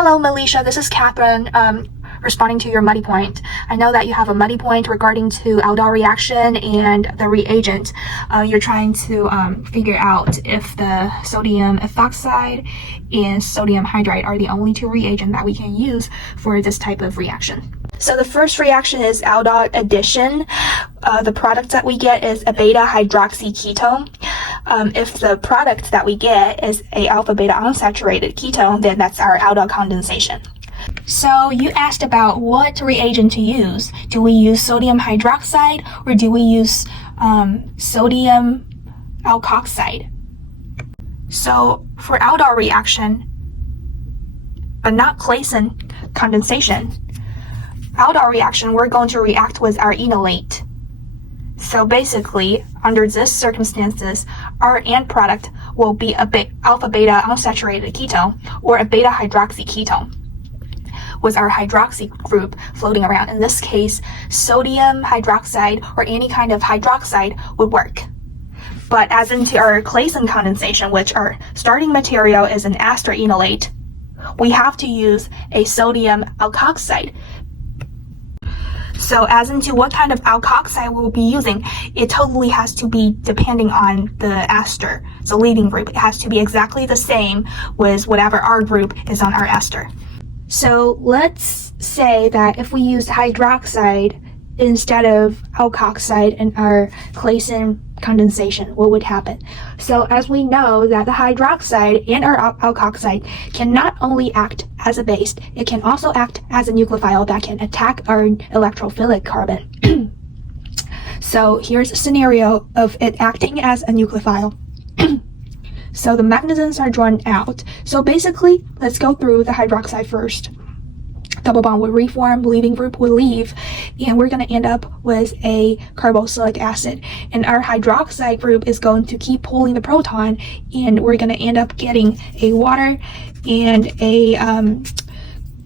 Hello, Melisha. This is Catherine. Responding to your muddy point. I know that you have a muddy point regarding to aldol reaction and the reagent. You're trying to figure out if the sodium ethoxide and sodium hydride are the only two reagents that we can use for this type of reaction. So the first reaction is aldol addition. The product that we get is a beta hydroxy ketone. If the product that we get is a alpha beta unsaturated ketone, then that's our aldol condensation. So you asked about what reagent to use. Do we use sodium hydroxide or do we use sodium alkoxide? So for aldol reaction, but not Claisen condensation, aldol reaction, we're going to react with our enolate. So basically, under these circumstances, our end product will be a alpha beta unsaturated ketone or a beta hydroxy ketone with our hydroxy group floating around. In this case, sodium hydroxide or any kind of hydroxide would work. But as into our Claisen condensation, which our starting material is an ester enolate, we have to use a sodium alkoxide. So as into what kind of alkoxide we'll be using, it totally has to be depending on the ester. So leaving group, it has to be exactly the same with whatever our group is on our ester. So let's say that if we use hydroxide instead of alkoxide in our Claisen condensation, what would happen? So as we know that the hydroxide and our alkoxide can not only act as a base, it can also act as a nucleophile that can attack our electrophilic carbon. So here's a scenario of it acting as a nucleophile. So the mechanisms are drawn out. So basically, let's go through the hydroxide first. Double bond would reform, leaving group would leave, and we're going to end up with a carboxylic acid. And our hydroxide group is going to keep pulling the proton, and we're going to end up getting a water and a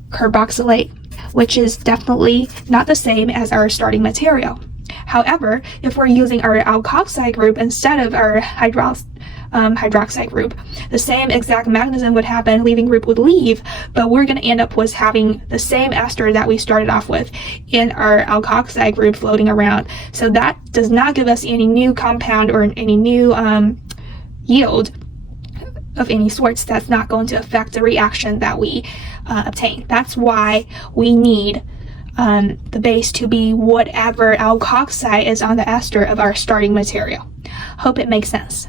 carboxylate, which is definitely not the same as our starting material. However, if we're using our alkoxide group instead of our hydroxide group, the same exact mechanism would happen, leaving group would leave, but we're going to end up with having the same ester that we started off with in our alkoxide group floating around. So that does not give us any new compound or any new yield of any sorts. That's not going to affect the reaction that we obtain. That's why we need the base to be whatever alkoxide is on the ester of our starting material. Hope it makes sense.